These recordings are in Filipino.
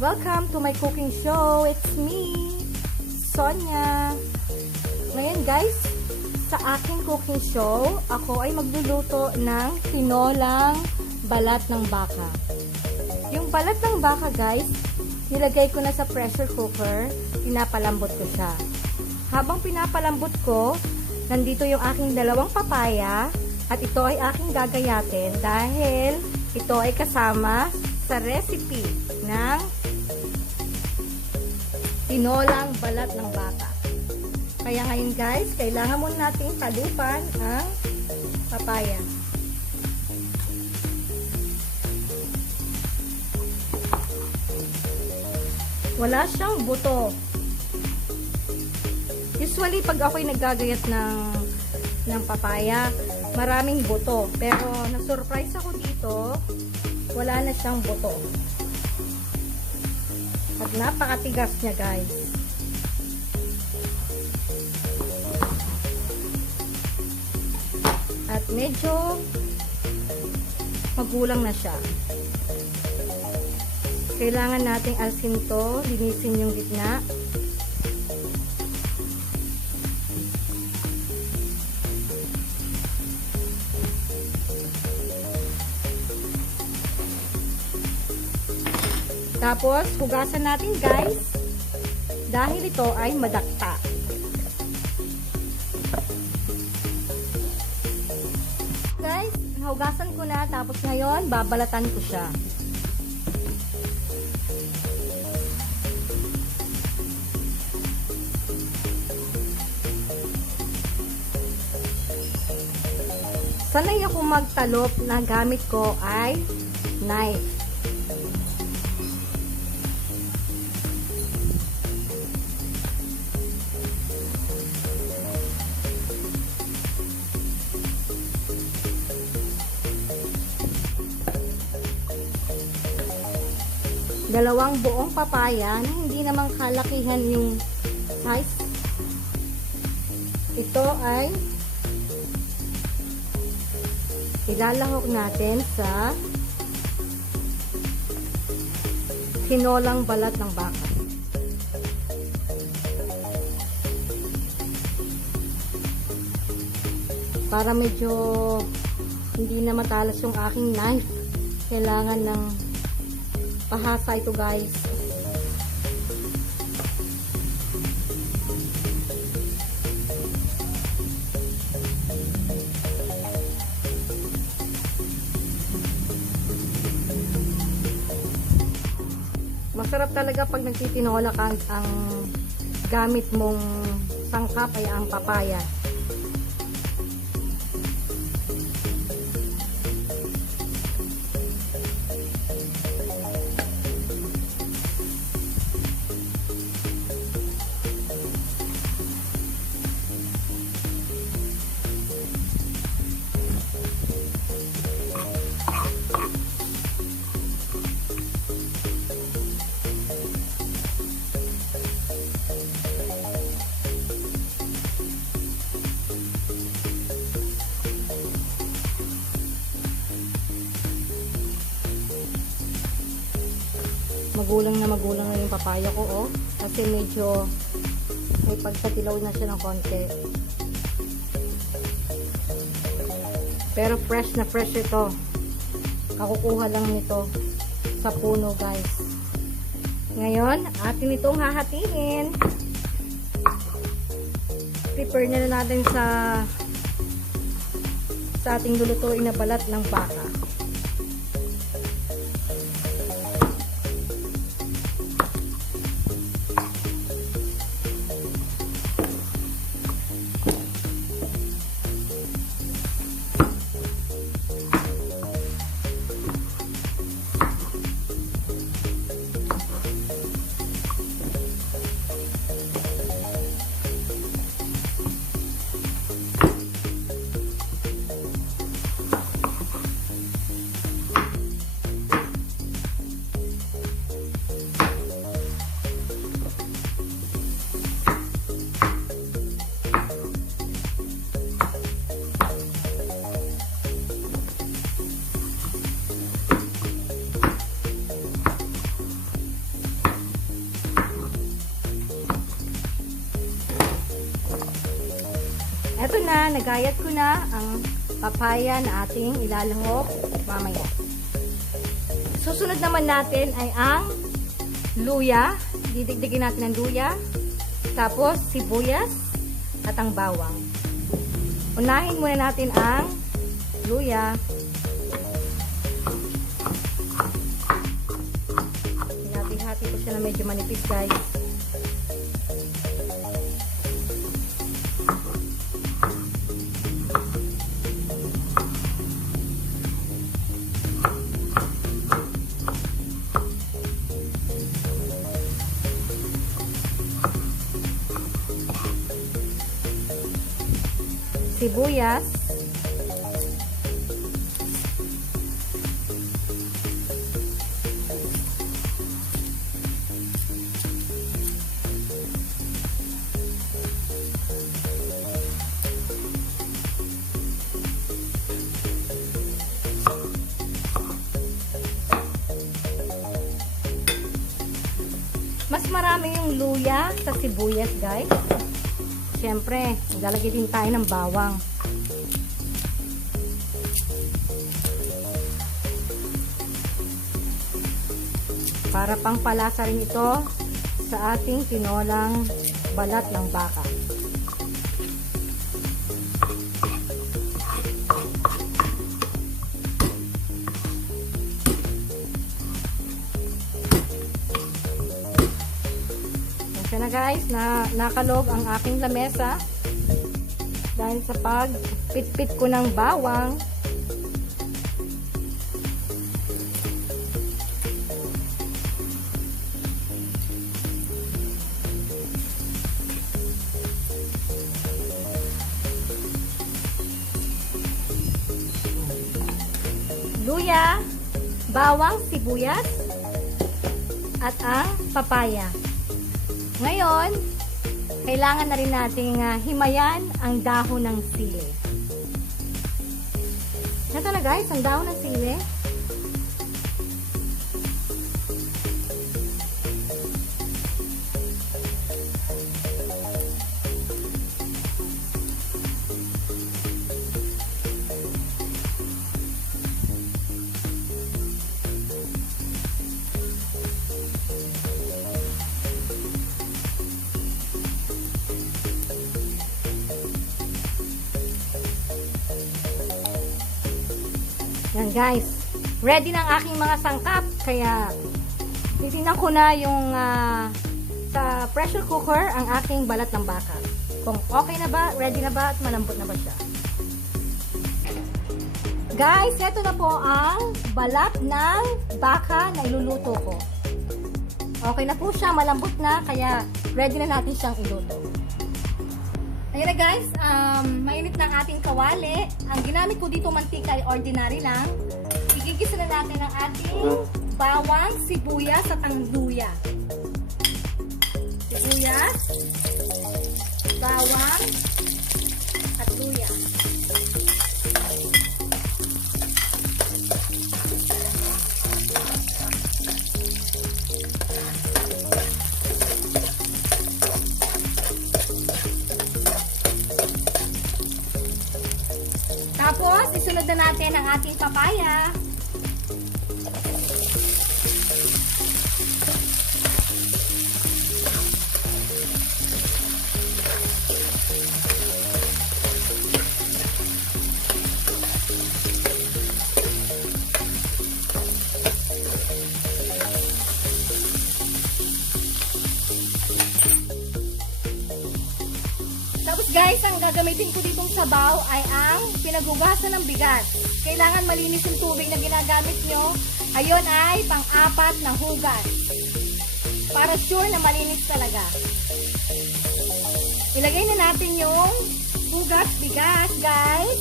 Welcome to my cooking show. It's me, Sonia. Ngayon guys, sa aking cooking show, ako ay magluluto ng tinolang balat ng baka. Yung balat ng baka guys, nilagay ko na sa pressure cooker, pinapalambot ko siya. Habang pinapalambot ko, nandito yung aking dalawang papaya at ito ay aking gagayatin dahil ito ay kasama sa recipe ng tinolang balat ng baka. Kaya ngayon guys, kailangan muna nating talupan ang papaya. Wala siyang buto. Usually, pag ako'y naggagayat ng, ng papaya, maraming buto. Pero, na-surprise ako dito, wala na siyang buto. At napakatigas niya, guys. At medyo magulang na siya. Kailangan nating alsin to, linisin yung gitna. Tapos, hugasan natin guys, dahil ito ay madakta. Guys, hugasan ko na, tapos ngayon, babalatan ko siya. Sanay ako magtalop na gamit ko ay knife. Dalawang buong papaya na hindi naman kalakihan yung size. Ito ay ilalahok natin sa tinolang balat ng baka. Para medyo hindi na matalas yung aking knife. Kailangan ng pahasa ito guys. Masarap talaga pag nagtitinola ka ang gamit mong sangkap ay ang papaya. Magulang na magulang na yung papaya ko oh. Kasi medyo may pagkatilaw na siya ng konti. Pero fresh na fresh ito. Kakukuha lang nito sa puno guys. Ngayon atin itong hahatiin. Prepare na, na natin sa sa ating lulutuin na balat ng baka na, nagayat ko na ang papaya na ating ilalahok mamaya. Susunod naman natin ay ang luya. Didikdikin natin ang luya. Tapos sibuyas at ang bawang. Unahin muna natin ang luya. Hinati-hati ko siya na medyo manipis guys. Sibuyas, mas marami yung luya sa sibuyas guys. Siyempre, maglalagay din tayo ng bawang. Para pang palasa rin ito sa ating tinolang balat ng baka. Pasensya na guys, na nakalog ang aking lamesa dahil sa pagpitpit ko ng bawang. Luya, bawang, sibuyas, at ang papaya. Ngayon, kailangan na rin nating uh, himayan ang dahon ng sili. Ito na guys, ang dahon ng sili. Yan guys. Ready na ang aking mga sangkap. Kaya titingnan ko na yung ah, sa pressure cooker ang aking balat ng baka. Kung okay na ba, ready na ba at malambot na ba siya. Guys, ito na po ang balat ng baka na iluluto ko. Okay na po siya, malambot na, kaya ready na natin siyang iluto. Ayan na guys, um, mainit na ang ating kawali. Ang ginamit ko dito mantika ay ordinary lang. Igigisa na natin ang ating bawang, sibuyas at ang luya. Sibuyas, bawang, at luya. Natin ang ating papaya. Tapos guys, ang gagamitin ko ditong sabaw ay ang pinagugasan ng bigas. Kailangan malinis yung tubig na ginagamit nyo. Ayun ay pang-apat na hugas. Para sure na malinis talaga. Ilagay na natin yung hugas bigas, guys.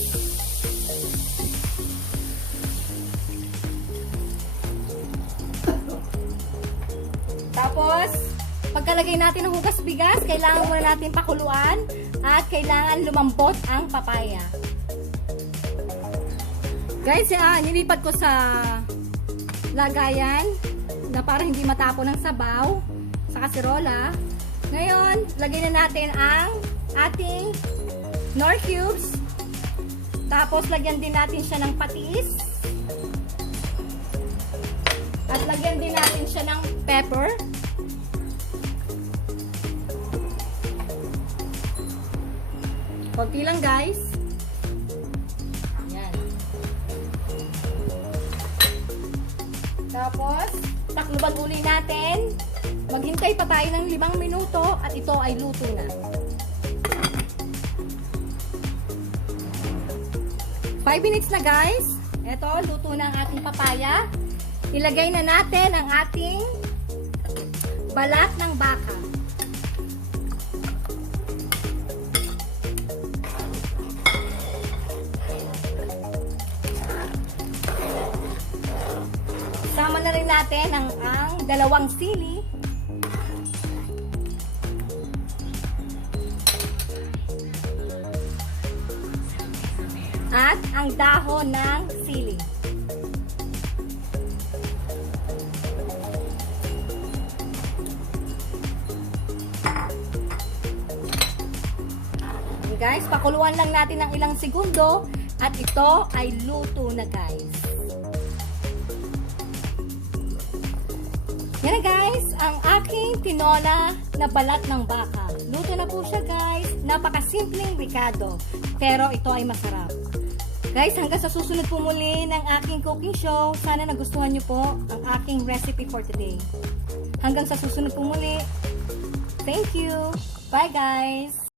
Tapos, pagkalagay natin ng hugas bigas, kailangan muna natin pakuluan at kailangan lumambot ang papaya. Guys, yan, nilipat ko sa lagayan na para hindi matapon ng sabaw sa kaserola. Ngayon, lagay na natin ang ating nor cubes. Tapos, lagyan din natin siya ng patis. At lagyan din natin siya ng pepper. Konti lang guys. Tapos, takluban uli natin. Maghintay pa tayo ng limang minuto at ito ay luto na. 5 minutes na guys. Ito, luto na ang ating papaya. Ilagay na natin ang ating balat ng baka. Natin ang, ang dalawang sili. At ang dahon ng sili. Guys, pakuluan lang natin ng ilang segundo at ito ay luto na guys. Tinola na balat ng baka. Luto na po siya guys. Napakasimpleng ricado. Pero ito ay masarap. Guys, hanggang sa susunod po muli ng aking cooking show. Sana nagustuhan nyo po ang aking recipe for today. Hanggang sa susunod po muli. Thank you. Bye guys.